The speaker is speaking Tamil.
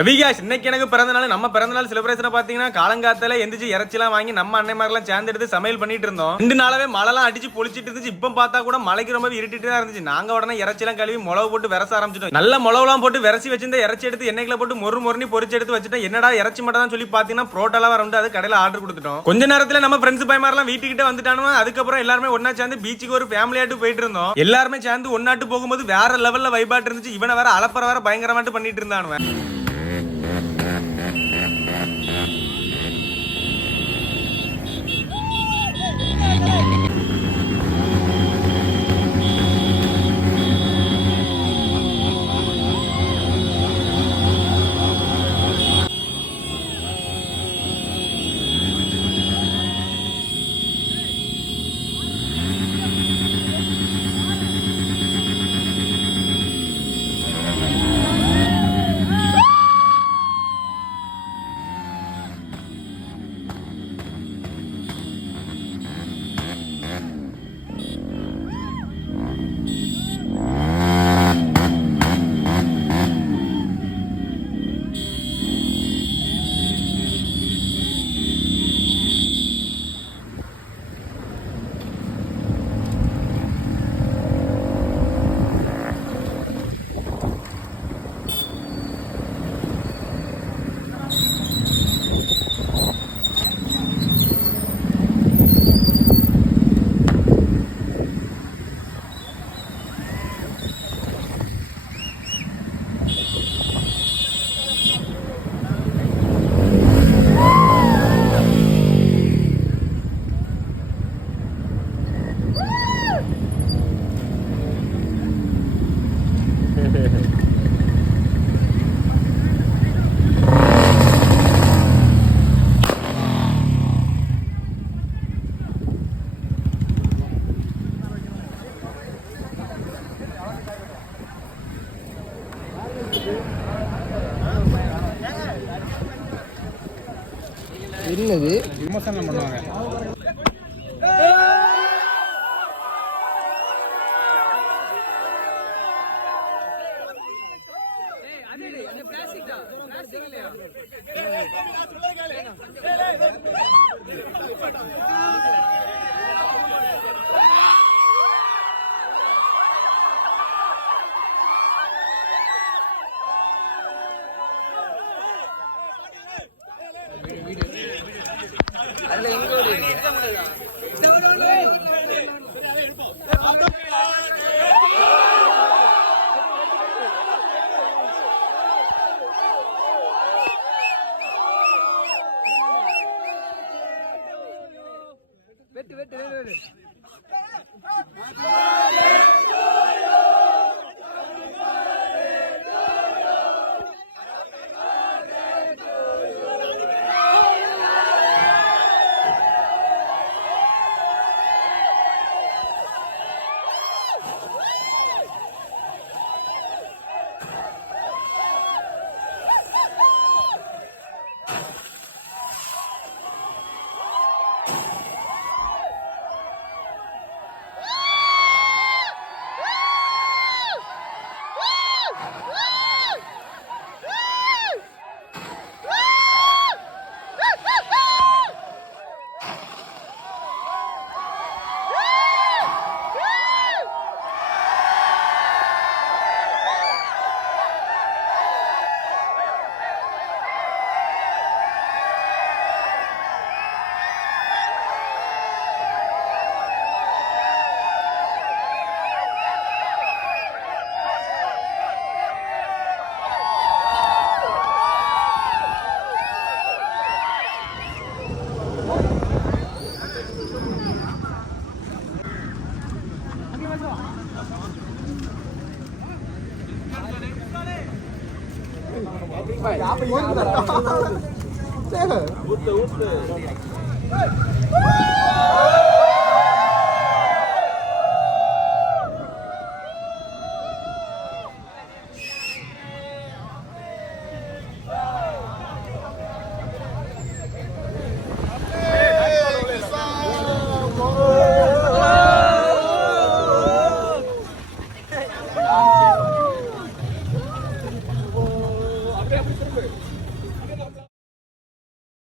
இன்னைக்கு எனக்கு பிறந்தநாள். நம்ம பிறந்தநாள் செலிப்ரேஷனை பாத்தீங்கன்னா காலங்காத்தால எந்திரிச்சு இறைச்சிலாம் வாங்கி நம்ம அண்ணன் மாதிரிலாம் சேர்ந்து எடுத்து சமையல் பண்ணிட்டு இருந்தோம். 2 நாளாவே மழைலாம் அடிச்சு பொழிச்சிட்டு இருந்துச்சு. இப்ப பார்த்தா கூட மழைக்கு ரொம்ப இருட்டிட்டு தான் இருந்துச்சு. நாங்க உடனே இறைச்சிலாம் கழுவி மிளகு போட்டு விரச ஆரம்பிச்சிட்டோம். நல்ல மிளகுலாம் போட்டு விரசி வச்சிருந்த இறைச்சி எடுத்து எண்ணெய்ல போட்டு மொறுனி பொரிச்சு எடுத்து வச்சுட்டோம். என்னடா இறைச்சி மட்டும் தான் சொல்லி பாத்தீங்கன்னா புரோட்டாலாம் வரண்டு அது கடையில ஆர்டர் கொடுத்துட்டோம். கொஞ்ச நேரத்துல நம்ம ஃப்ரெண்ட்ஸ் பையமாரெல்லாம் வீட்டுக்கிட்ட வந்துட்டானுங்க. அதுக்கப்புறம் எல்லாருமே ஒன்னா சேர்ந்து பீச்சுக்கு ஒரு ஃபேமிலியாட்டு போயிட்டு இருந்தோம். எல்லாருமே சேர்ந்து ஒன்னாட்டு போகும்போது வேற லெவல்ல வைபாட்டு இருந்துச்சு. இவனை வேற அலப்பற வேற பயங்கரமாட்டு பண்ணிட்டு இருந்தானுவன். என்னது விமர்சனம் பண்ணுவாங்க. வெட்டு அப்படியே திரும்ப இருக்கு